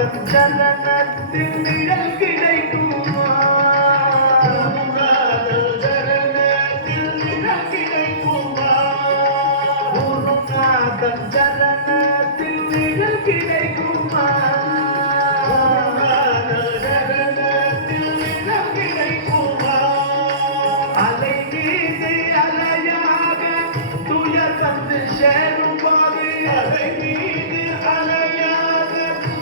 சரணத்தில் நிழல் கிடைக்குமா சரணத்தில் நிழல் கிடைக்குமா குருநாதன் சரணத்தில் நிழல் கிடைக்குமா சரணத்தில் நிழல் கிடைக்குமா அலை மீது அலையாக துயர் வந்து சேரும் போது அலை மீது அலையாக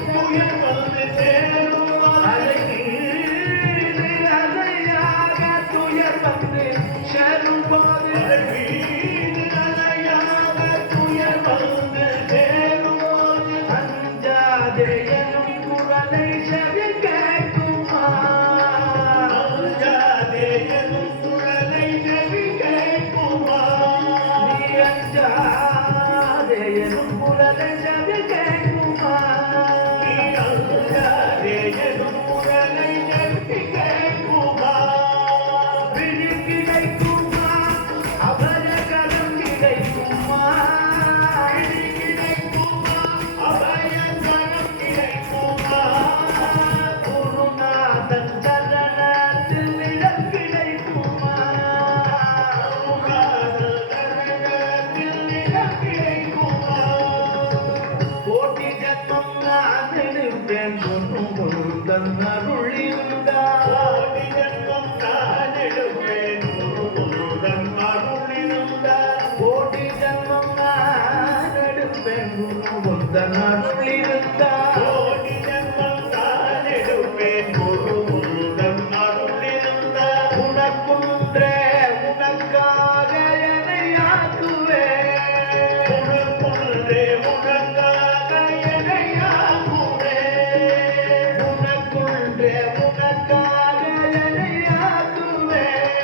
துயர் வந்து சேரும் அலை மீது அலையாக துயர் வந்து சேரும் போது அலை மீது அலையாக துயர் வந்து சேரும் போது அஞ்சாதே எனும் குரலை செவி கேட்குமா அஞ்சாதே எனும் குரலை செவி கேட்குமா நீ அஞ்சாதே எனும் குரலை செவி கேட்குமா நீ அஞ்சாதே எனும் குரலை செவி கேட்குமா விழி கிடைக்குமா அபயகரம் கிடைக்குமா விழி கிடைக்குமா அபயகரம் கிடைக்குமா குருநாதன் சரணத்தில் நிழல் கிடைக்குமா குருநாதன் சரணத்தில் நிழல் கிடைக்குமா கோடி ஜன்மம் நான் எடுப்பேன் பொன்னும் முருகன் அருள் இருந்தால் கோடி ஜன்மம் நான் எடுப்பேன் பொன்னும் முருகன் அருள் இருந்தால் கோடி ஜன்மம் நான் எடுப்பேன் பொன்னும் முருகன் அருள் இருந்தால் கோடி ஜன்மம் நான் எடுப்பேன் பொன்னும் முருகன் அருள் இருந்தால் உனக்குன்றே உனக்காக என்னை ஆக்குவேன் உனக்குன்றே உனக்காக என்னை ஆக்குவேன் உனக்குன்றே உனக்காக என்னை ஆக்குவேன்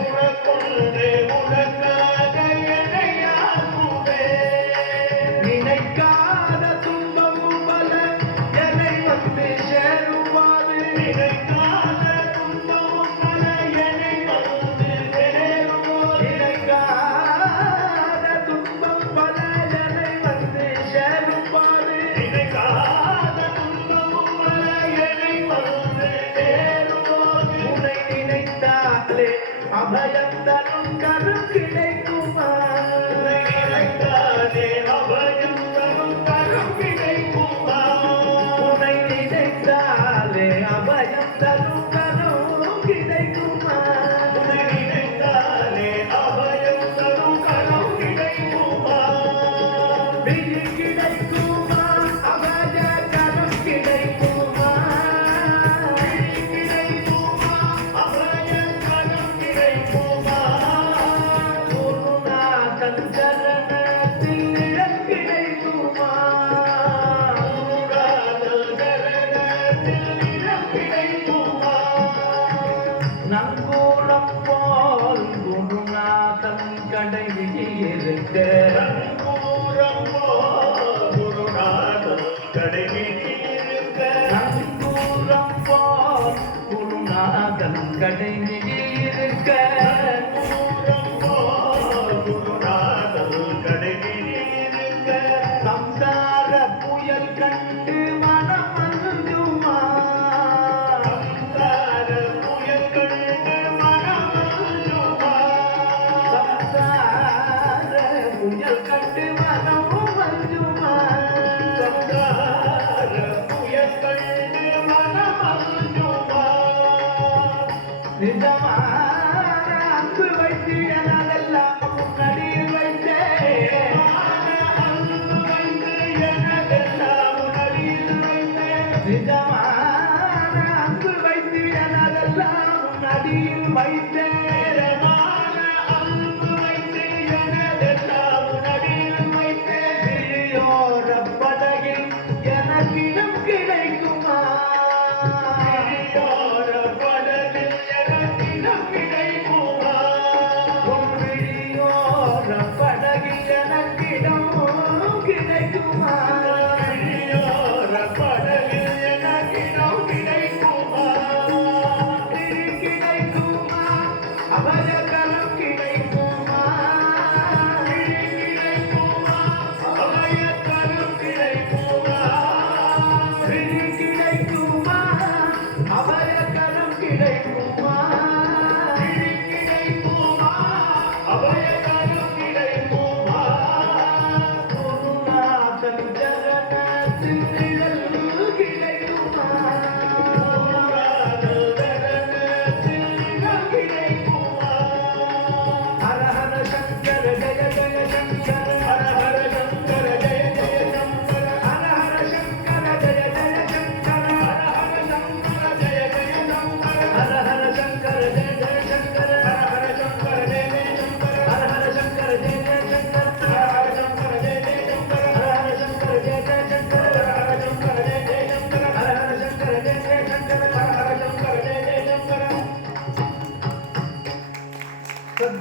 உனக்குன்றே உனக்காக என்னை ஆக்குவேன் நினைக்காத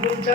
உன்